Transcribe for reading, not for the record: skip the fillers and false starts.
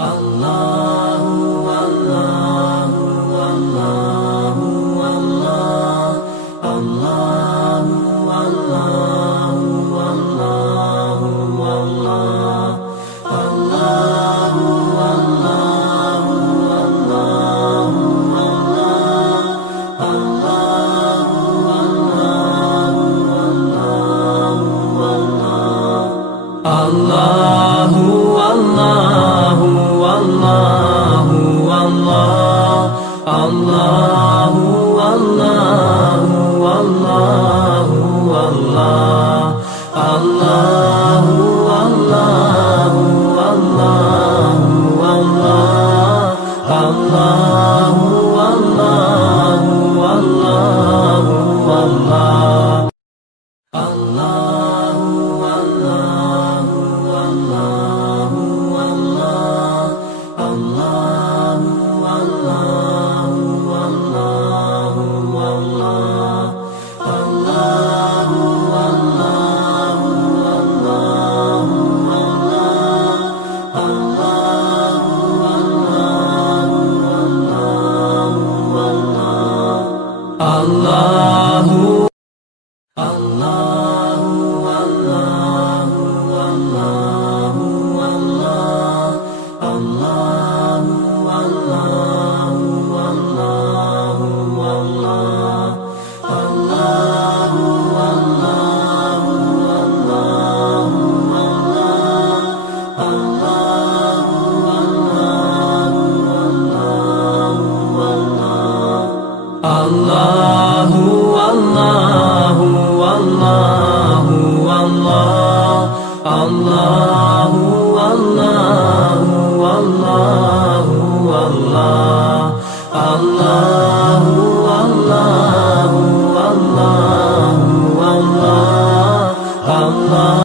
الله والله والله والله الله والله والله والله الله والله والله والله الله والله والله والله الله والله والله والله الله والله والله والله الله والله والله والله الله والله والله والله الله والله والله والله الله والله والله والله الله والله والله والله الله والله والله والله الله الله والله والله والله الله والله والله والله الله والله والله والله الله والله والله والله الله والله والله والله الله والله والله والله الله والله والله والله الله